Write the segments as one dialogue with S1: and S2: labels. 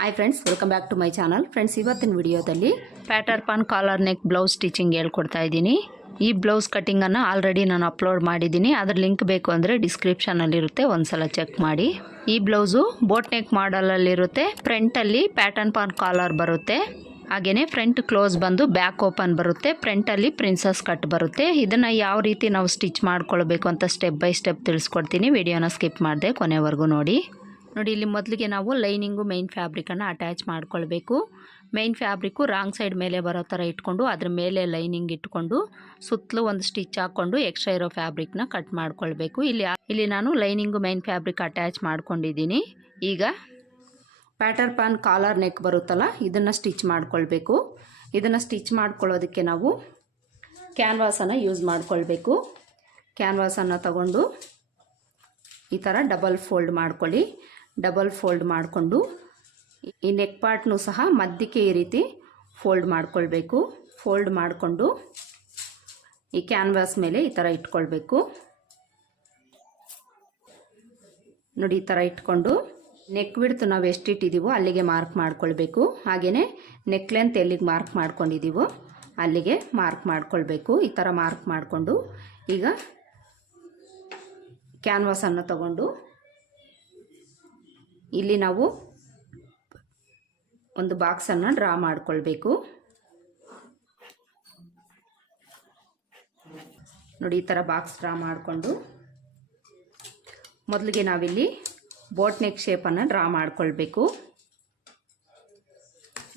S1: Hi friends welcome back to my channel friends ಇವತ್ತಿನ ವಿಡಿಯೋದಲ್ಲಿ Peter Pan collar neck blouse stitching ಹೇಳ್ಕೊಡ್ತಾ ಇದ್ದೀನಿ. ಈ ಬ್ಲೌಸ್ ಕಟ್ಟಿಂಗನ್ನು ಆಲ್ರೆಡಿ ನಾನು ಅಪ್ಲೋಡ್ ಮಾಡಿದ್ದೀನಿ. ಅದ್ರ ಲಿಂಕ್ ಬೇಕು ಅಂದರೆ ಡಿಸ್ಕ್ರಿಪ್ಷನಲ್ಲಿರುತ್ತೆ ಒಂದ್ಸಲ ಚೆಕ್ ಮಾಡಿ. ಈ ಬ್ಲೌಸು ಬೋಟ್ ನೆಕ್ ಮಾಡಲಲ್ಲಿರುತ್ತೆ ಫ್ರಂಟಲ್ಲಿ ಪ್ಯಾಟರ್ನ್ ಪಾನ್ ಕಾಲರ್ ಬರುತ್ತೆ. ಹಾಗೆಯೇ ಫ್ರಂಟ್ ಕ್ಲೋಸ್ ಬಂದು ಬ್ಯಾಕ್ ಓಪನ್ ಬರುತ್ತೆ. ಫ್ರಂಟಲ್ಲಿ ಪ್ರಿನ್ಸಸ್ ಕಟ್ ಬರುತ್ತೆ. ಇದನ್ನು ಯಾವ ರೀತಿ ನಾವು ಸ್ಟಿಚ್ ಮಾಡ್ಕೊಳ್ಬೇಕು ಅಂತ ಸ್ಟೆಪ್ ಬೈ ಸ್ಟೆಪ್ ತಿಳಿಸ್ಕೊಡ್ತೀನಿ. ವಿಡಿಯೋನ ಸ್ಕಿಪ್ ಮಾಡಿದೆ ಕೊನೆವರೆಗೂ ನೋಡಿ. ನೋಡಿ, ಇಲ್ಲಿ ಮೊದಲಿಗೆ ನಾವು ಲೈನಿಂಗು, ಮೈನ್ ಫ್ಯಾಬ್ರಿಕನ್ನು ಅಟ್ಯಾಚ್ ಮಾಡ್ಕೊಳ್ಬೇಕು. ಮೈನ್ ಫ್ಯಾಬ್ರಿಕ್ಕು ರಾಂಗ್ ಸೈಡ್ ಮೇಲೆ ಬರೋ ಥರ ಇಟ್ಕೊಂಡು, ಅದ್ರ ಮೇಲೆ ಲೈನಿಂಗ್ ಇಟ್ಕೊಂಡು, ಸುತ್ತಲೂ ಒಂದು ಸ್ಟಿಚ್ ಹಾಕ್ಕೊಂಡು, ಎಕ್ಸ್ಟ್ರಾ ಇರೋ ಫ್ಯಾಬ್ರಿಕ್ನ ಕಟ್ ಮಾಡ್ಕೊಳ್ಬೇಕು. ಇಲ್ಲಿ ಇಲ್ಲಿ ನಾನು ಲೈನಿಂಗು, ಮೈನ್ ಫ್ಯಾಬ್ರಿಕ್ ಅಟ್ಯಾಚ್ ಮಾಡ್ಕೊಂಡಿದ್ದೀನಿ. ಈಗ ಪ್ಯಾಟರ್ ಪಾನ್ ಕಾಲರ್ ನೆಕ್ ಬರುತ್ತಲ್ಲ, ಇದನ್ನು ಸ್ಟಿಚ್ ಮಾಡ್ಕೊಳ್ಬೇಕು. ಇದನ್ನು ಸ್ಟಿಚ್ ಮಾಡ್ಕೊಳ್ಳೋದಕ್ಕೆ ನಾವು ಕ್ಯಾನ್ವಾಸನ್ನು ಯೂಸ್ ಮಾಡ್ಕೊಳ್ಬೇಕು. ಕ್ಯಾನ್ವಾಸನ್ನು ತಗೊಂಡು ಈ ಥರ ಡಬಲ್ ಫೋಲ್ಡ್ ಮಾಡ್ಕೊಳ್ಳಿ. ಡಬಲ್ ಫೋಲ್ಡ್ ಮಾಡಿಕೊಂಡು ಈ ನೆಕ್ ಪಾರ್ಟ್ನು ಸಹ ಮಧ್ಯಕ್ಕೆ ಈ ರೀತಿ ಫೋಲ್ಡ್ ಮಾಡಿಕೊಳ್ಬೇಕು. ಫೋಲ್ಡ್ ಮಾಡಿಕೊಂಡು ಈ ಕ್ಯಾನ್ವಾಸ್ ಮೇಲೆ ಈ ಥರ ಇಟ್ಕೊಳ್ಬೇಕು. ನೋಡಿ, ಈ ಥರ ಇಟ್ಕೊಂಡು ನೆಕ್ ಬಿಡ್ತು ನಾವು ಎಷ್ಟಿಟ್ಟಿದ್ದೀವೋ ಅಲ್ಲಿಗೆ ಮಾರ್ಕ್ ಮಾಡ್ಕೊಳ್ಬೇಕು. ಹಾಗೆಯೇ ನೆಕ್ ಲೆಂತ್ ಎಲ್ಲಿಗೆ ಮಾರ್ಕ್ ಮಾಡ್ಕೊಂಡಿದ್ದೀವೋ ಅಲ್ಲಿಗೆ ಮಾರ್ಕ್ ಮಾಡ್ಕೊಳ್ಬೇಕು. ಈ ಥರ ಮಾರ್ಕ್ ಮಾಡಿಕೊಂಡು ಈಗ ಕ್ಯಾನ್ವಾಸನ್ನು ತಗೊಂಡು ಇಲ್ಲಿ ನಾವು ಒಂದು ಬಾಕ್ಸನ್ನು ಡ್ರಾ ಮಾಡಿಕೊಳ್ಬೇಕು. ನೋಡಿ, ಈ ಥರ ಬಾಕ್ಸ್ ಡ್ರಾ ಮಾಡಿಕೊಂಡು ಮೊದಲಿಗೆ ನಾವಿಲ್ಲಿ ಬೋಟ್ ನೆಕ್ ಶೇಪನ್ನು ಡ್ರಾ ಮಾಡಿಕೊಳ್ಬೇಕು.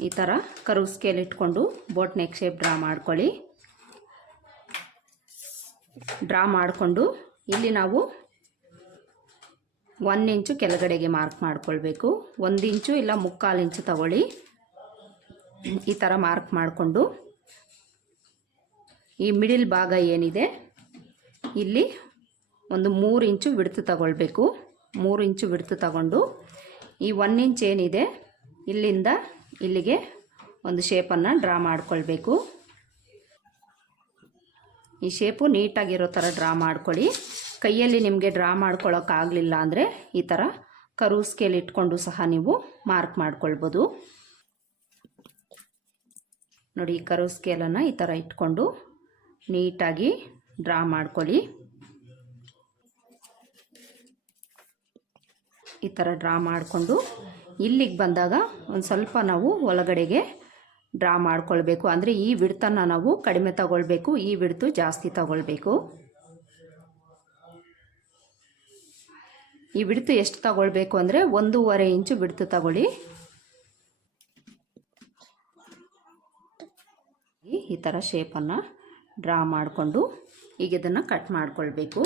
S1: ಈ ಥರ ಕರು ಸ್ಕೇಲ್ ಇಟ್ಕೊಂಡು ಬೋಟ್ ನೆಕ್ ಶೇಪ್ ಡ್ರಾ ಮಾಡ್ಕೊಳ್ಳಿ. ಡ್ರಾ ಮಾಡಿಕೊಂಡು ಇಲ್ಲಿ ನಾವು ಒನ್ ಇಂಚು ಕೆಳಗಡೆಗೆ ಮಾರ್ಕ್ ಮಾಡ್ಕೊಳ್ಬೇಕು. ಒಂದು ಇಂಚು ಇಲ್ಲ ಮುಕ್ಕಾಲು ಇಂಚು ತಗೊಳ್ಳಿ. ಈ ಥರ ಮಾರ್ಕ್ ಮಾಡಿಕೊಂಡು ಈ ಮಿಡಿಲ್ ಭಾಗ ಏನಿದೆ, ಇಲ್ಲಿ ಒಂದು ಮೂರು ಇಂಚು ಬಿಡ್ತು ತಗೊಳ್ಬೇಕು. ಮೂರು ಇಂಚು ಬಿಡ್ತು ತಗೊಂಡು ಈ ಒನ್ ಇಂಚ್ ಏನಿದೆ, ಇಲ್ಲಿಂದ ಇಲ್ಲಿಗೆ ಒಂದು ಶೇಪನ್ನು ಡ್ರಾ ಮಾಡ್ಕೊಳ್ಬೇಕು. ಈ ಶೇಪು ನೀಟಾಗಿರೋ ಥರ ಡ್ರಾ ಮಾಡ್ಕೊಳ್ಳಿ. ಕೈಯಲ್ಲಿ ನಿಮಗೆ ಡ್ರಾ ಮಾಡ್ಕೊಳ್ಳೋಕ್ಕಾಗಲಿಲ್ಲ ಅಂದರೆ ಈ ಥರ ಕರು ಸ್ಕೇಲ್ ಇಟ್ಕೊಂಡು ಸಹ ನೀವು ಮಾರ್ಕ್ ಮಾಡ್ಕೊಳ್ಬೋದು. ನೋಡಿ, ಈ ಕರು ಸ್ಕೇಲನ್ನು ಈ ಥರ ಇಟ್ಕೊಂಡು ನೀಟಾಗಿ ಡ್ರಾ ಮಾಡ್ಕೊಳ್ಳಿ. ಈ ಥರ ಡ್ರಾ ಮಾಡಿಕೊಂಡು ಇಲ್ಲಿಗೆ ಬಂದಾಗ ಒಂದು ಸ್ವಲ್ಪ ನಾವು ಒಳಗಡೆಗೆ ಡ್ರಾ ಮಾಡ್ಕೊಳ್ಬೇಕು. ಅಂದರೆ ಈ ಬಿಡ್ತನ್ನು ನಾವು ಕಡಿಮೆ ತಗೊಳ್ಬೇಕು, ಈ ಬಿಡ್ತು ಜಾಸ್ತಿ ತಗೊಳ್ಬೇಕು. ಈ ಬಿಡ್ತು ಎಷ್ಟು ತಗೊಳ್ಬೇಕು ಅಂದರೆ ಒಂದೂವರೆ ಇಂಚು ಬಿಡ್ತು ತಗೊಳ್ಳಿ. ಈ ಥರ ಶೇಪನ್ನು ಡ್ರಾ ಮಾಡಿಕೊಂಡು ಈಗ ಇದನ್ನು ಕಟ್ ಮಾಡಿಕೊಳ್ಬೇಕು.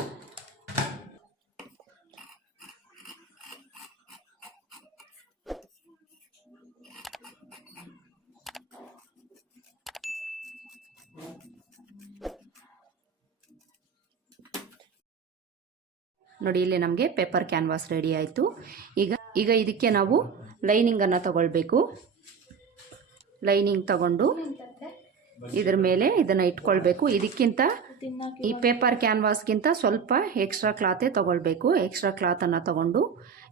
S1: ನೋಡಿ, ಇಲ್ಲಿ ನಮಗೆ ಪೇಪರ್ ಕ್ಯಾನ್ವಾಸ್ ರೆಡಿ ಆಯಿತು. ಈಗ ಈಗ ಇದಕ್ಕೆ ನಾವು ಲೈನಿಂಗನ್ನು ತಗೊಳ್ಬೇಕು. ಲೈನಿಂಗ್ ತಗೊಂಡು ಇದ್ರ ಮೇಲೆ ಇದನ್ನು ಇಟ್ಕೊಳ್ಬೇಕು. ಇದಕ್ಕಿಂತ ಈ ಪೇಪರ್ ಕ್ಯಾನ್ವಾಸ್ಗಿಂತ ಸ್ವಲ್ಪ ಎಕ್ಸ್ಟ್ರಾ ಕ್ಲಾತೇ ತೊಗೊಳ್ಬೇಕು. ಎಕ್ಸ್ಟ್ರಾ ಕ್ಲಾತನ್ನು ತಗೊಂಡು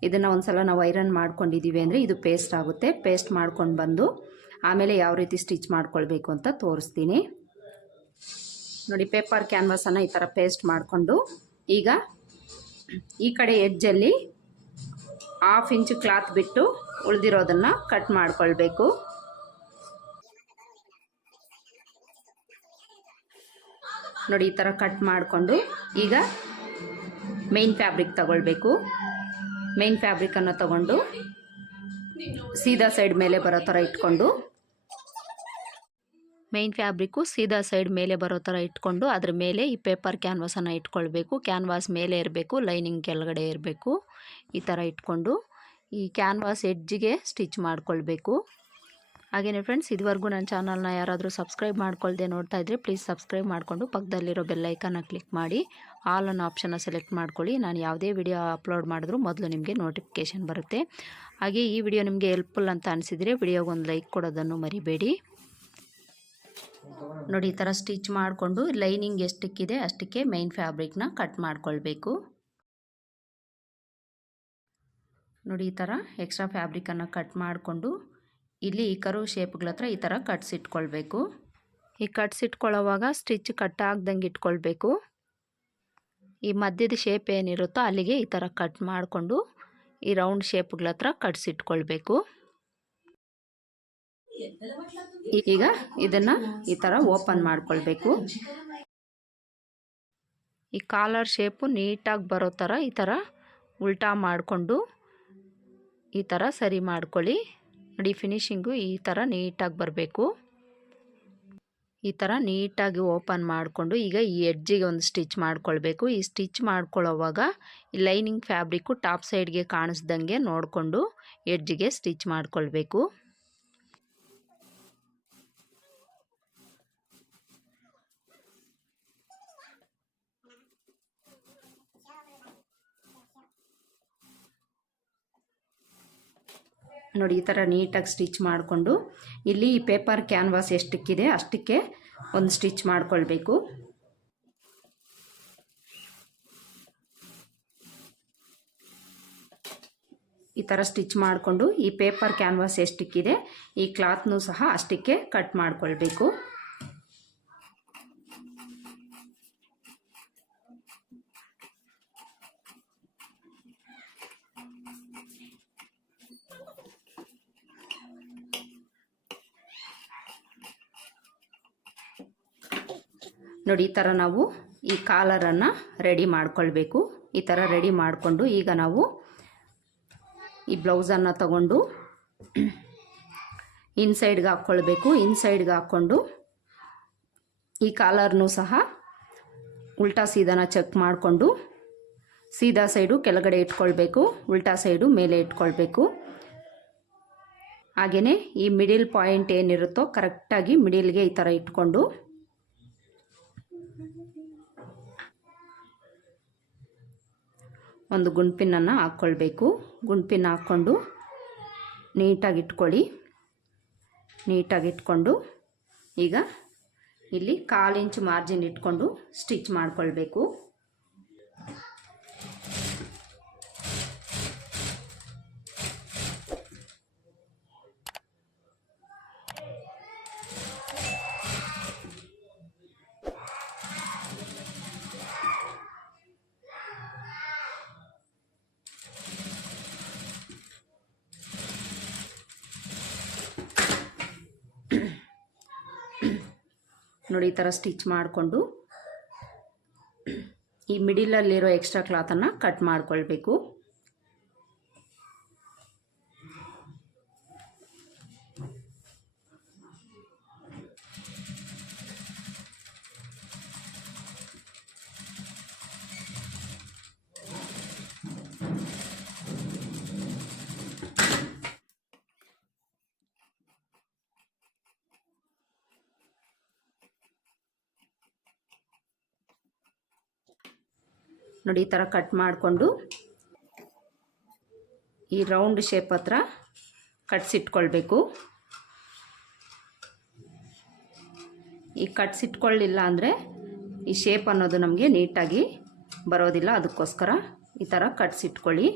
S1: ಇದನ್ನು ಒಂದ್ಸಲ ನಾವು ಐರನ್ ಮಾಡ್ಕೊಂಡಿದ್ದೀವಿ ಅಂದರೆ ಇದು ಪೇಸ್ಟ್ ಆಗುತ್ತೆ. ಪೇಸ್ಟ್ ಮಾಡ್ಕೊಂಡು ಬಂದು ಆಮೇಲೆ ಯಾವ ರೀತಿ ಸ್ಟಿಚ್ ಮಾಡ್ಕೊಳ್ಬೇಕು ಅಂತ ತೋರಿಸ್ತೀನಿ. ನೋಡಿ, ಪೇಪರ್ ಕ್ಯಾನ್ವಾಸನ್ನು ಈ ಥರ ಪೇಸ್ಟ್ ಮಾಡಿಕೊಂಡು ಈಗ ಈ ಕಡೆ ಎಜ್ಜಲ್ಲಿ ಹಾಫ್ ಇಂಚ್ ಕ್ಲಾತ್ ಬಿಟ್ಟು ಉಳಿದಿರೋದನ್ನು ಕಟ್ ಮಾಡಿಕೊಳ್ಬೇಕು. ನೋಡಿ ಈ ಥರ ಕಟ್ ಮಾಡಿಕೊಂಡು ಈಗ ಮೇನ್ ಫ್ಯಾಬ್ರಿಕ್ ತಗೊಳ್ಬೇಕು. ಮೇನ್ ಫ್ಯಾಬ್ರಿಕನ್ನು ತಗೊಂಡು ಸೀದಾ ಸೈಡ್ ಮೇಲೆ ಬರೋ ಥರ ಇಟ್ಕೊಂಡು ಮೇನ್ ಫ್ಯಾಬ್ರಿಕ್ಕು ಸೀದಾ ಸೈಡ್ ಮೇಲೆ ಬರೋ ಥರ ಇಟ್ಕೊಂಡು ಅದ್ರ ಮೇಲೆ ಈ ಪೇಪರ್ ಕ್ಯಾನ್ವಾಸನ್ನು ಇಟ್ಕೊಳ್ಬೇಕು. ಕ್ಯಾನ್ವಾಸ್ ಮೇಲೆ ಇರಬೇಕು ಲೈನಿಂಗ್ ಕೆಳಗಡೆ ಇರಬೇಕು. ಈ ಥರ ಇಟ್ಕೊಂಡು ಈ ಕ್ಯಾನ್ವಾಸ್ ಎಡ್ಜಿಗೆ ಸ್ಟಿಚ್ ಮಾಡ್ಕೊಳ್ಬೇಕು. ಹಾಗೆಯೇ ಫ್ರೆಂಡ್ಸ್ ಇದುವರೆಗೂ ನನ್ನ ಚಾನಲ್ನ ಯಾರಾದರೂ ಸಬ್ಸ್ಕ್ರೈಬ್ ಮಾಡ್ಕೊಳ್ದೆ ನೋಡ್ತಾ ಇದ್ರೆ ಪ್ಲೀಸ್ ಸಬ್ಸ್ಕ್ರೈಬ್ ಮಾಡಿಕೊಂಡು ಪಕ್ಕದಲ್ಲಿರೋ ಬೆಲ್ಲೈಕನ್ನ ಕ್ಲಿಕ್ ಮಾಡಿ. ಆಲ್ ಅನ್ನೋ ಆಪ್ಷನ್ನ ಸೆಲೆಕ್ಟ್ ಮಾಡ್ಕೊಳ್ಳಿ. ನಾನು ಯಾವುದೇ ವಿಡಿಯೋ ಅಪ್ಲೋಡ್ ಮಾಡಿದ್ರೂ ಮೊದಲು ನಿಮಗೆ ನೋಟಿಫಿಕೇಷನ್ ಬರುತ್ತೆ. ಹಾಗೆ ಈ ವಿಡಿಯೋ ನಿಮಗೆ ಹೆಲ್ಪ್ಫುಲ್ ಅಂತ ಅನಿಸಿದರೆ ವಿಡಿಯೋಗೊಂದು ಲೈಕ್ ಕೊಡೋದನ್ನು ಮರಿಬೇಡಿ. ನೋಡಿ, ಈ ಥರ ಸ್ಟಿಚ್ ಮಾಡಿಕೊಂಡು ಲೈನಿಂಗ್ ಎಷ್ಟಕ್ಕಿದೆ ಅಷ್ಟಕ್ಕೆ ಮೈನ್ ಫ್ಯಾಬ್ರಿಕ್ನ ಕಟ್ ಮಾಡ್ಕೊಳ್ಬೇಕು. ನೋಡಿ, ಈ ಥರ ಎಕ್ಸ್ಟ್ರಾ ಫ್ಯಾಬ್ರಿಕನ್ನು ಕಟ್ ಮಾಡಿಕೊಂಡು ಇಲ್ಲಿ ಈ ಕರು ಶೇಪ್ಗಳ ಹತ್ರ ಈ ಥರ ಕಟ್ಸಿಟ್ಕೊಳ್ಬೇಕು ಈ ಕಟ್ಸಿಟ್ಕೊಳ್ಳೋವಾಗ ಸ್ಟಿಚ್ ಕಟ್ ಆಗ್ದಂಗೆ ಇಟ್ಕೊಳ್ಬೇಕು. ಈ ಮಧ್ಯದ ಶೇಪ್ ಏನಿರುತ್ತೋ ಅಲ್ಲಿಗೆ ಈ ಥರ ಕಟ್ ಮಾಡಿಕೊಂಡು ಈ ರೌಂಡ್ ಶೇಪ್ಗಳ ಹತ್ರ ಕಟ್ಸಿಟ್ಕೊಳ್ಬೇಕು ಈಗ ಇದನ್ನು ಈ ಥರ ಓಪನ್ ಮಾಡ್ಕೊಳ್ಬೇಕು. ಈ ಕಾಲರ್ ಶೇಪು ನೀಟಾಗಿ ಬರೋ ಥರ ಈ ಥರ ಉಲ್ಟಾ ಮಾಡಿಕೊಂಡು ಈ ಥರ ಸರಿ ಮಾಡ್ಕೊಳ್ಳಿ. ನೋಡಿ ಫಿನಿಶಿಂಗು ಈ ಥರ ನೀಟಾಗಿ ಬರಬೇಕು. ಈ ಥರ ನೀಟಾಗಿ ಓಪನ್ ಮಾಡಿಕೊಂಡು ಈಗ ಈ ಎಡ್ಜಿಗೆ ಒಂದು ಸ್ಟಿಚ್ ಮಾಡ್ಕೊಳ್ಬೇಕು. ಈ ಸ್ಟಿಚ್ ಮಾಡ್ಕೊಳ್ಳೋವಾಗ ಈ ಲೈನಿಂಗ್ ಫ್ಯಾಬ್ರಿಕ್ಕು ಟಾಪ್ ಸೈಡ್ಗೆ ಕಾಣಿಸ್ದಂಗೆ ನೋಡಿಕೊಂಡು ಎಡ್ಜಿಗೆ ಸ್ಟಿಚ್ ಮಾಡ್ಕೊಳ್ಬೇಕು. ನೋಡಿ, ಈ ಥರ ನೀಟಾಗಿ ಸ್ಟಿಚ್ ಮಾಡಿಕೊಂಡು ಇಲ್ಲಿ ಈ ಪೇಪರ್ ಕ್ಯಾನ್ವಾಸ್ ಎಷ್ಟಕ್ಕಿದೆ ಅಷ್ಟಕ್ಕೆ ಒಂದು ಸ್ಟಿಚ್ ಮಾಡಿಕೊಳ್ಬೇಕು. ಈ ಥರ ಸ್ಟಿಚ್ ಮಾಡಿಕೊಂಡು ಈ ಪೇಪರ್ ಕ್ಯಾನ್ವಾಸ್ ಎಷ್ಟಕ್ಕಿದೆ ಈ ಕ್ಲಾತ್ನೂ ಸಹ ಅಷ್ಟಕ್ಕೆ ಕಟ್ ಮಾಡ್ಕೊಳ್ಬೇಕು. ನೋಡಿ, ಈ ಥರ ನಾವು ಈ ಕಾಲರನ್ನು ರೆಡಿ ಮಾಡ್ಕೊಳ್ಬೇಕು. ಈ ಥರ ರೆಡಿ ಮಾಡಿಕೊಂಡು ಈಗ ನಾವು ಈ ಬ್ಲೌಸನ್ನು ತಗೊಂಡು ಇನ್ಸೈಡ್ಗೆ ಹಾಕ್ಕೊಳ್ಬೇಕು. ಇನ್ಸೈಡ್ಗೆ ಹಾಕ್ಕೊಂಡು ಈ ಕಾಲರ್ನೂ ಸಹ ಉಲ್ಟಾ ಸೀದಾನ ಚೆಕ್ ಮಾಡಿಕೊಂಡು ಸೀದಾ ಸೈಡು ಕೆಳಗಡೆ ಇಟ್ಕೊಳ್ಬೇಕು. ಉಲ್ಟಾ ಸೈಡು ಮೇಲೆ ಇಟ್ಕೊಳ್ಬೇಕು. ಹಾಗೆಯೇ ಈ ಮಿಡಿಲ್ ಪಾಯಿಂಟ್ ಏನಿರುತ್ತೋ ಕರೆಕ್ಟಾಗಿ ಮಿಡಿಲ್ಗೆ ಈ ಥರ ಇಟ್ಕೊಂಡು ಒಂದು ಗುಂಡ್ಪಿನನ್ನು ಹಾಕ್ಕೊಳ್ಬೇಕು. ಗುಂಡ್ಪಿನ ಹಾಕ್ಕೊಂಡು ನೀಟಾಗಿ ಇಟ್ಕೊಳ್ಳಿ. ನೀಟಾಗಿ ಇಟ್ಕೊಂಡು ಈಗ ಇಲ್ಲಿ ಕಾಲು ಇಂಚು ಮಾರ್ಜಿನ್ ಇಟ್ಕೊಂಡು ಸ್ಟಿಚ್ ಮಾಡ್ಕೊಳ್ಬೇಕು. ನೋಡಿ ಈ ಥರ ಸ್ಟಿಚ್ ಮಾಡಿಕೊಂಡು ಈ ಮಿಡಿಲಲ್ಲಿರೋ ಎಕ್ಸ್ಟ್ರಾ ಕ್ಲಾತನ್ನು ಕಟ್ ಮಾಡ್ಕೊಳ್ಬೇಕು. ನೋಡಿ ಈ ಥರ ಕಟ್ ಮಾಡಿಕೊಂಡು ಈ ರೌಂಡ್ ಶೇಪ್ ಹತ್ರ ಕಟ್ಸಿಟ್ಕೊಳ್ಬೇಕು ಈ ಕಟ್ಸಿಟ್ಕೊಳ್ಳಿಲ್ಲ ಅಂದರೆ ಈ ಶೇಪ್ ಅನ್ನೋದು ನಮಗೆ ನೀಟಾಗಿ ಬರೋದಿಲ್ಲ. ಅದಕ್ಕೋಸ್ಕರ ಈ ಥರ ಕಟ್ಸಿಟ್ಕೊಳ್ಳಿ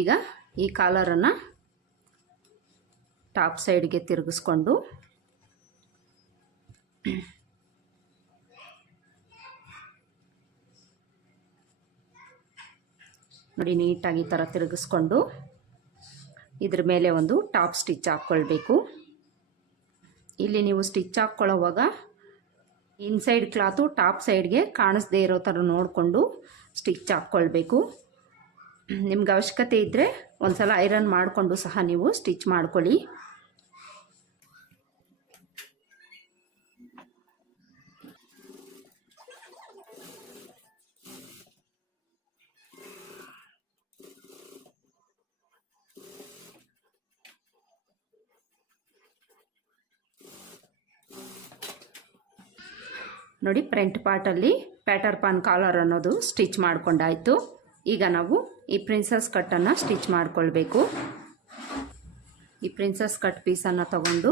S1: ಈಗ ಈ ಕಾಲರನ್ನು ಟಾಪ್ ಸೈಡ್ಗೆ ತಿರುಗಿಸ್ಕೊಂಡು ನೋಡಿ ನೀಟಾಗಿ ಈ ಥರ ತಿರುಗಿಸ್ಕೊಂಡು ಇದ್ರ ಮೇಲೆ ಒಂದು ಟಾಪ್ ಸ್ಟಿಚ್ ಹಾಕ್ಕೊಳ್ಬೇಕು. ಇಲ್ಲಿ ನೀವು ಸ್ಟಿಚ್ ಹಾಕ್ಕೊಳ್ಳೋವಾಗ ಇನ್ಸೈಡ್ ಕ್ಲಾತು ಟಾಪ್ ಸೈಡ್ಗೆ ಕಾಣಿಸ್ದೇ ಇರೋ ಥರ ನೋಡಿಕೊಂಡು ಸ್ಟಿಚ್ ಹಾಕ್ಕೊಳ್ಬೇಕು. ನಿಮ್ಗೆ ಅವಶ್ಯಕತೆ ಇದ್ದರೆ ಒಂದು ಸಲ ಐರನ್ ಮಾಡಿಕೊಂಡು ಸಹ ನೀವು ಸ್ಟಿಚ್ ಮಾಡ್ಕೊಳ್ಳಿ. ನೋಡಿ ಪ್ರಿಂಟ್ ಪಾರ್ಟಲ್ಲಿ ಪ್ಯಾಟರ್ ಪಾನ್ ಕಾಲರ್ ಅನ್ನೋದು ಸ್ಟಿಚ್ ಮಾಡಿಕೊಂಡಾಯಿತು. ಈಗ ನಾವು ಈ ಪ್ರಿನ್ಸಸ್ ಕಟ್ಟನ್ನು ಸ್ಟಿಚ್ ಮಾಡ್ಕೊಳ್ಬೇಕು. ಈ ಪ್ರಿನ್ಸಸ್ ಕಟ್ ಪೀಸನ್ನು ತಗೊಂಡು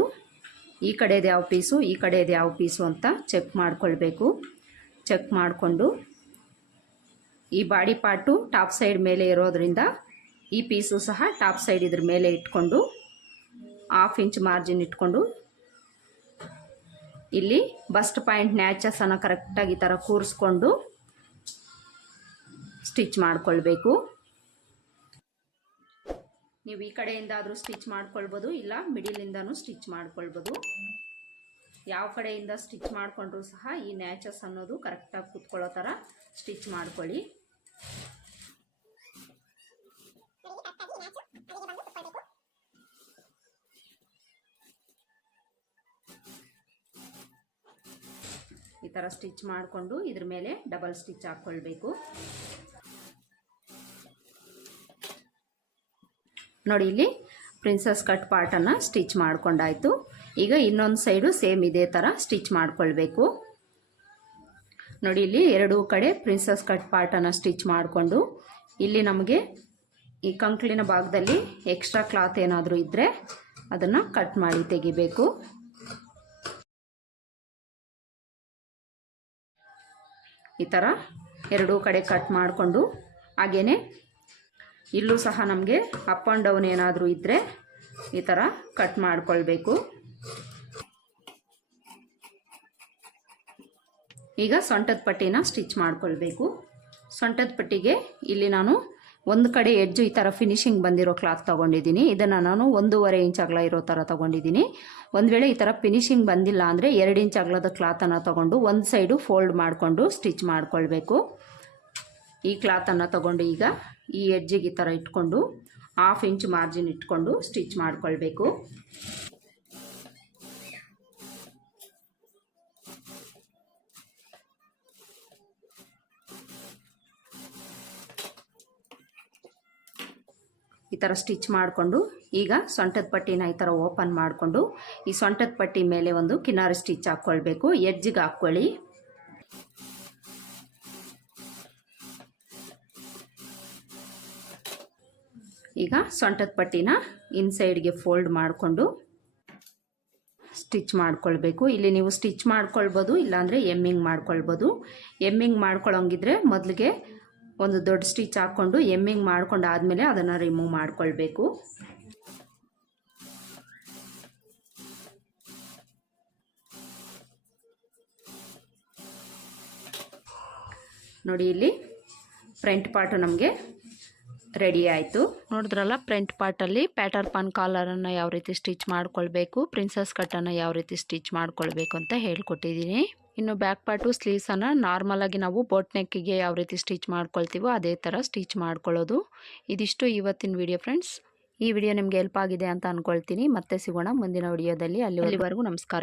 S1: ಈ ಕಡೆದು ಯಾವ ಪೀಸು ಈ ಕಡೆದು ಯಾವ ಪೀಸು ಅಂತ ಚೆಕ್ ಮಾಡ್ಕೊಳ್ಬೇಕು. ಚೆಕ್ ಮಾಡಿಕೊಂಡು ಈ ಬಾಡಿ ಪಾರ್ಟು ಟಾಪ್ ಸೈಡ್ ಮೇಲೆ ಇರೋದ್ರಿಂದ ಈ ಪೀಸು ಸಹ ಟಾಪ್ ಸೈಡ್ ಇದ್ರ ಮೇಲೆ ಇಟ್ಕೊಂಡು ಹಾಫ್ ಇಂಚ್ ಮಾರ್ಜಿನ್ ಇಟ್ಕೊಂಡು ಇಲ್ಲಿ ಬಸ್ಟ್ ಪಾಯಿಂಟ್ ನ್ಯಾಚಸನ್ನು ಕರೆಕ್ಟಾಗಿ ಈ ಥರ ಕೂರಿಸ್ಕೊಂಡು ಸ್ಟಿಚ್ ಮಾಡ್ಕೊಳ್ಬೇಕು. ನೀವು ಈ ಕಡೆಯಿಂದಾದರೂ ಸ್ಟಿಚ್ ಮಾಡ್ಕೊಳ್ಬೋದು, ಇಲ್ಲ ಮಿಡಿಲಿಂದನೂ ಸ್ಟಿಚ್ ಮಾಡ್ಕೊಳ್ಬೋದು. ಯಾವ ಕಡೆಯಿಂದ ಸ್ಟಿಚ್ ಮಾಡಿಕೊಂಡ್ರೂ ಸಹ ಈ ನ್ಯಾಚಸ್ ಅನ್ನೋದು ಕರೆಕ್ಟಾಗಿ ಕೂತ್ಕೊಳ್ಳೋ ಥರ ಸ್ಟಿಚ್ ಮಾಡ್ಕೊಳ್ಳಿ. ಈ ಥರ ಸ್ಟಿಚ್ ಮಾಡಿಕೊಂಡು ಇದ್ರ ಮೇಲೆ ಡಬಲ್ ಸ್ಟಿಚ್ ಹಾಕ್ಕೊಳ್ಬೇಕು. ನೋಡಿ ಇಲ್ಲಿ ಪ್ರಿನ್ಸಸ್ ಕಟ್ ಪಾರ್ಟನ್ನು ಸ್ಟಿಚ್ ಮಾಡ್ಕೊಂಡಾಯಿತು. ಈಗ ಇನ್ನೊಂದು ಸೈಡು ಸೇಮ್ ಇದೇ ಥರ ಸ್ಟಿಚ್ ಮಾಡ್ಕೊಳ್ಬೇಕು. ನೋಡಿ ಇಲ್ಲಿ ಎರಡೂ ಕಡೆ ಪ್ರಿನ್ಸಸ್ ಕಟ್ ಪಾರ್ಟನ್ನು ಸ್ಟಿಚ್ ಮಾಡಿಕೊಂಡು ಇಲ್ಲಿ ನಮಗೆ ಈ ಕಂಕ್ಳಿನ ಭಾಗದಲ್ಲಿ ಎಕ್ಸ್ಟ್ರಾ ಕ್ಲಾತ್ ಏನಾದರೂ ಇದ್ದರೆ ಅದನ್ನು ಕಟ್ ಮಾಡಿ ತೆಗಿಬೇಕು. ಈ ಥರ ಎರಡೂ ಕಡೆ ಕಟ್ ಮಾಡಿಕೊಂಡು ಹಾಗೆಯೇ ಇಲ್ಲೂ ಸಹ ನಮಗೆ ಅಪ್ ಆ್ಯಂಡ್ ಡೌನ್ ಏನಾದರೂ ಇದ್ದರೆ ಈ ಥರ ಕಟ್ ಮಾಡಿಕೊಳ್ಬೇಕು. ಈಗ ಸೊಂಟದ ಪಟ್ಟಿನ ಸ್ಟಿಚ್ ಮಾಡಿಕೊಳ್ಬೇಕು. ಸೊಂಟದ ಪಟ್ಟಿಗೆ ಇಲ್ಲಿ ನಾನು ಒಂದು ಕಡೆ ಎಡ್ಜು ಈ ಥರ ಫಿನಿಶಿಂಗ್ ಬಂದಿರೋ ಕ್ಲಾತ್ ತೊಗೊಂಡಿದ್ದೀನಿ. ಇದನ್ನು ನಾನು ಒಂದೂವರೆ ಇಂಚ್ ಅಗಲ ಇರೋ ಥರ ತೊಗೊಂಡಿದ್ದೀನಿ. ಒಂದು ವೇಳೆ ಈ ಥರ ಫಿನಿಶಿಂಗ್ ಬಂದಿಲ್ಲ ಅಂದರೆ ಎರಡು ಇಂಚ್ ಅಗಲದ ಕ್ಲಾತನ್ನು ತೊಗೊಂಡು ಒಂದು ಸೈಡು ಫೋಲ್ಡ್ ಮಾಡಿಕೊಂಡು ಸ್ಟಿಚ್ ಮಾಡಿಕೊಳ್ಬೇಕು. ಈ ಕ್ಲಾತನ್ನು ತೊಗೊಂಡು ಈಗ ಈ ಹೆಜ್ಜೆಗೆ ಈ ಥರ ಇಟ್ಕೊಂಡು ಹಾಫ್ ಇಂಚ್ ಮಾರ್ಜಿನ್ ಇಟ್ಕೊಂಡು ಸ್ಟಿಚ್ ಮಾಡಿಕೊಳ್ಬೇಕು. ಈ ಥರ ಸ್ಟಿಚ್ ಮಾಡಿಕೊಂಡು ಈಗ ಸೊಂಟದ ಪಟ್ಟಿನ ಈ ಥರ ಓಪನ್ ಮಾಡಿಕೊಂಡು ಈ ಸೊಂಟದ ಪಟ್ಟಿ ಮೇಲೆ ಒಂದು ಕಿನಾರಿ ಸ್ಟಿಚ್ ಹಾಕ್ಕೊಳ್ಬೇಕು. ಎಜ್ಜಿಗೆ ಹಾಕ್ಕೊಳ್ಳಿ ಈಗ ಸೊಂಟದ ಪಟ್ಟಿನ ಇನ್ಸೈಡ್ಗೆ ಫೋಲ್ಡ್ ಮಾಡಿಕೊಂಡು ಸ್ಟಿಚ್ ಮಾಡ್ಕೊಳ್ಬೇಕು. ಇಲ್ಲಿ ನೀವು ಸ್ಟಿಚ್ ಮಾಡ್ಕೊಳ್ಬೋದು, ಇಲ್ಲಾಂದರೆ ಎಮ್ಮಿಂಗ್ ಮಾಡ್ಕೊಳ್ಬೋದು. ಎಮ್ಮಿಂಗ್ ಮಾಡ್ಕೊಳ್ಳೋಂಗಿದ್ರೆ ಮೊದಲಿಗೆ ಒಂದು ದೊಡ್ಡ ಸ್ಟಿಚ್ ಹಾಕ್ಕೊಂಡು ಎಮ್ಮಿಂಗ್ ಮಾಡ್ಕೊಂಡು ಆದಮೇಲೆ ಅದನ್ನು ರಿಮೂವ್ ಮಾಡ್ಕೊಳ್ಬೇಕು. ನೋಡಿ ಇಲ್ಲಿ ಫ್ರಂಟ್ ಪಾರ್ಟು ನಮಗೆ ರೆಡಿ ಆಯಿತು. ನೋಡಿದ್ರಲ್ಲ ಫ್ರಂಟ್ ಪಾರ್ಟಲ್ಲಿ ಪ್ಯಾಟರ್ ಪಾನ್ ಕಾಲರನ್ನು ಯಾವ ರೀತಿ ಸ್ಟಿಚ್ ಮಾಡ್ಕೊಳ್ಬೇಕು ಪ್ರಿನ್ಸಸ್ ಕಟ್ಟನ್ನು ಯಾವ ರೀತಿ ಸ್ಟಿಚ್ ಮಾಡ್ಕೊಳ್ಬೇಕು ಅಂತ ಹೇಳ್ಕೊಟ್ಟಿದ್ದೀನಿ ಇನ್ನು ಬ್ಯಾಕ್ ಪಾರ್ಟು ಸ್ಲೀವ್ಸನ್ನು ನಾರ್ಮಲಾಗಿ ನಾವು ಬೋಟ್ ನೆಕ್ಕಿಗೆ ಯಾವ ರೀತಿ ಸ್ಟಿಚ್ ಮಾಡ್ಕೊಳ್ತೀವೋ ಅದೇ ಥರ ಸ್ಟಿಚ್ ಮಾಡ್ಕೊಳ್ಳೋದು. ಇದಿಷ್ಟು ಇವತ್ತಿನ ವಿಡಿಯೋ ಫ್ರೆಂಡ್ಸ್ ಈ ವಿಡಿಯೋ ನಿಮಗೆ ಹೆಲ್ಪ್ ಆಗಿದೆ ಅಂತ ಅಂದ್ಕೊಳ್ತೀನಿ ಮತ್ತೆ ಸಿಗೋಣ ಮುಂದಿನ ವಿಡಿಯೋದಲ್ಲಿ ಅಲ್ಲಿವರೆಗೂ ನಮಸ್ಕಾರ.